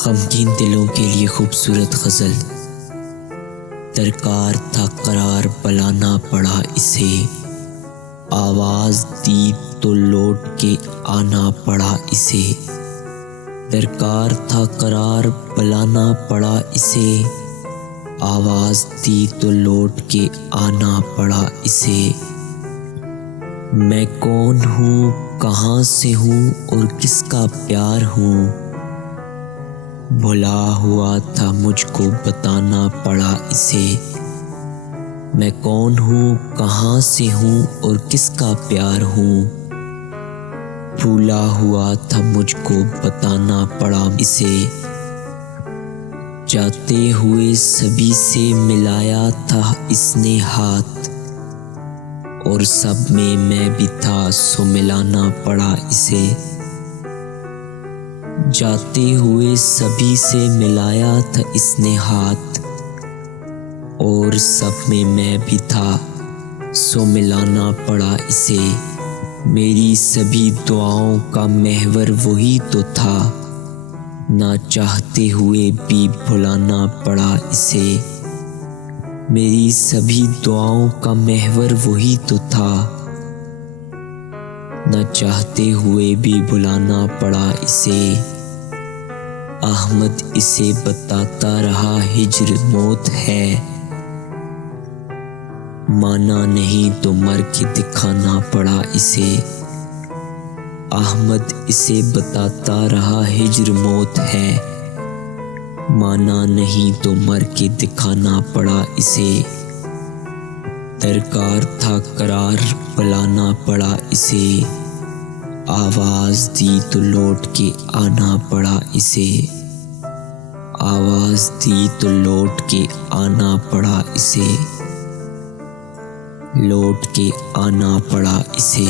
गमगीन दिलों के लिए खूबसूरत गज़ल। दरकार था करार बुलाना पड़ा इसे, आवाज़ दी तो लौट के आना पड़ा इसे। दरकार था करार बुलाना पड़ा इसे, आवाज़ दी तो लौट के आना पड़ा इसे। मैं कौन हूँ, कहाँ से हूँ और किसका प्यार हूँ, भुला हुआ था मुझको बताना पड़ा इसे। मैं कौन हूँ, कहाँ से हूँ और किसका प्यार हूँ, भूला हुआ था मुझको बताना पड़ा इसे। जाते हुए सभी से मिलाया था इसने हाथ, और सब में मैं भी था सो मिलाना पड़ा इसे। जाते हुए सभी से मिलाया था इसने हाथ, और सब में मैं भी था सो मिलाना पड़ा इसे। मेरी सभी दुआओं का महवर वही तो था, ना चाहते हुए भी भुलाना पड़ा इसे। मेरी सभी दुआओं का महवर वही तो था, न चाहते हुए भी भुलाना पड़ा इसे। अहमद इसे बताता रहा हिज्र मौत है, माना नहीं तो मर के दिखाना पड़ा इसे। अहमद इसे बताता रहा हिज्र मौत है, माना नहीं तो मर के दिखाना पड़ा इसे। दरकार था करार बुलाना पड़ा इसे, आवाज़ दी तो लौट के आना पड़ा इसे। आवाज़ दी तो लौट के आना पड़ा इसे, लौट के आना पड़ा इसे।